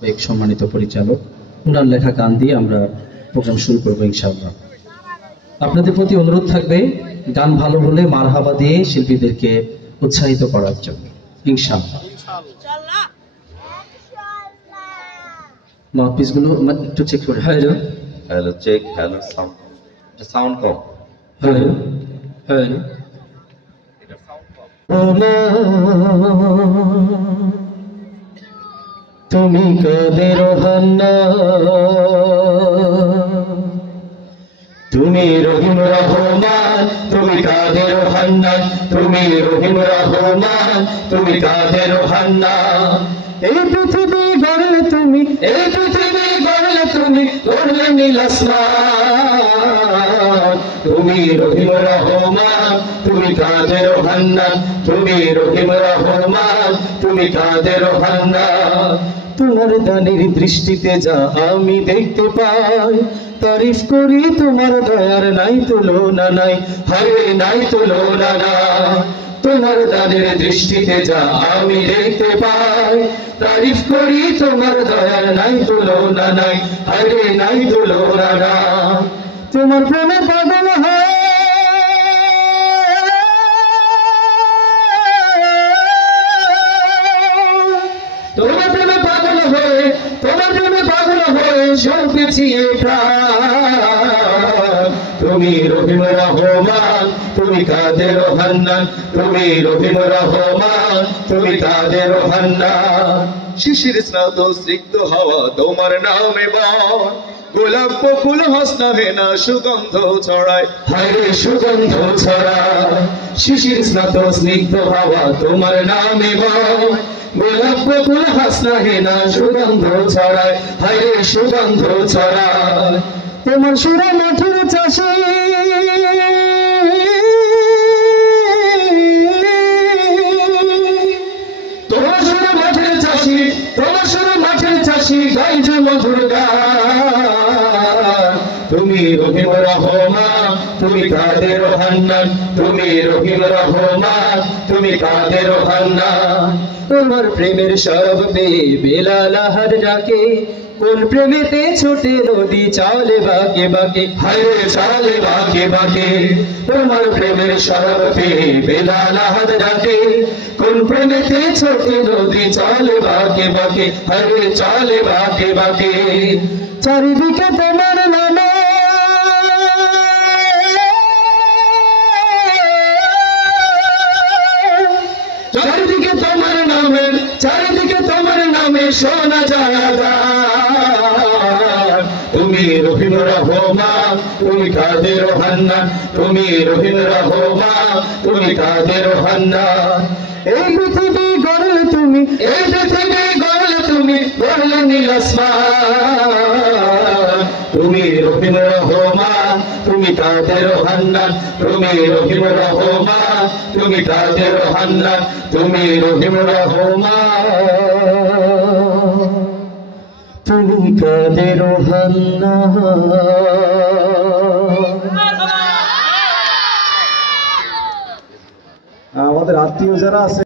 এক সম্মানিত পরিচালক ওনার লেখা গান দিয়ে আমরা প্রোগ্রাম শুরু করবো ইনশাআল্লাহ। আপনাদের প্রতি অনুরোধ থাকবে গান ভালো হলে মারহাবা দিয়ে শিল্পীদেরকে উৎসাহিত করার জন্য ইনশাআল্লাহ। মাউথপিস গুলো একটু চেক করে। Hello hello check, hello sound, sound কম। হ্যালো হ্যালো তুমি কাদের হান্না, তুমি রহিম রহমান, তুমি কাদের হান্নান, তুমি রহিম রহমান, তুমি কাদের হান্নান। এই পৃথিবী গড়লে তুমি, এই পৃথিবী গড়লে তুমি, গড়লে নীল আসমান। তুমি রহিম রহমান, তুমি কাদের হান্নান, তুমি রহিম রহমান, তুমি কাদের হান্নান। তোমার দানের দৃষ্টিতে যা আমি দেখতে পাই, তারিফ করি তোমার দয়ার নাই তুলনা নাই, হায় নাই তুলনা নাই। তোমার দানের দৃষ্টিতে যা আমি দেখতে পাই, তারিফ করি তোমার দয়ার নাই তুলনা নাই, হায় নাই তুলনা নাই। তোমার প্রেমে পাগল হয়, তোমার প্রেমে পাগল হয়ে, তোমার প্রেমে পাগল হয়ে সবকিছু প্রাণ। তুমি রহিম রহমান, তুমি কাদের হান্নান, তুমি রহিম রহমান, তুমি কাদের হান্নান। শিশির স্নাত স্নিগ্ধ হাওয়া তোমার নামে বয়, গোলাপ বকুল হাসনা হেনা সুগন্ধ ছড়ায়, হায় সুগন্ধ ছড়ায়। শিশির স্নাত স্নিগ্ধ হাওয়া তোমার নামে বয়, গোলাপ বকুল হাসনা হেনা সুগন্ধ ছড়ায়, হায় সুগন্ধ ছড়ায়। তোমার সুরে মাঠের চাষি, তোমার সুরে মাঠের চাষি, তোমার সুরে মাঠের চাষি গাইছে মধুর গান। তুমি রহিম রহমান, তুমি কাদের হান্নান, তুমি রহিম রহমান, তুমি কাদের হান্নান। তোমার প্রেমের সরব পেয়ে বেলাল আহার ডাকে, কোন প্রেমেতে ছোটে নদী চালে বাঁকে বাঁকে, হায় চালে বাঁকে বাঁকে। তোমার প্রেমের সরব পেয়ে বেলাল আহার ডাকে, কোন প্রেমেতে ছোটে নদী চালে বাঁকে বাঁকে, হায় চালে বাঁকে বাঁকে। চারিদিকে তোমার নামে, চারিদিকে তোমার নামে, চারিদিকে তোমার নামে শোনা যায় গান। তুমি রহিম রহমান, তুমি কাদের হান্নান, তুমি রহিম রহমান, তুমি কাদের হান্নান। এই পৃথিবী গড়লে তুমি, এই পৃথিবী গড়লে তুমি, গড়লে নীল আসমান। তুমি রহিম রহমান, তুমি কাদের হান্নান, তুমি রহিম রহমান, তুমি কাদের হান্নান, তুমি রহিম রহমান, তুমি কাদের হান্নান। আমাদের আত্মীয় যারা আছে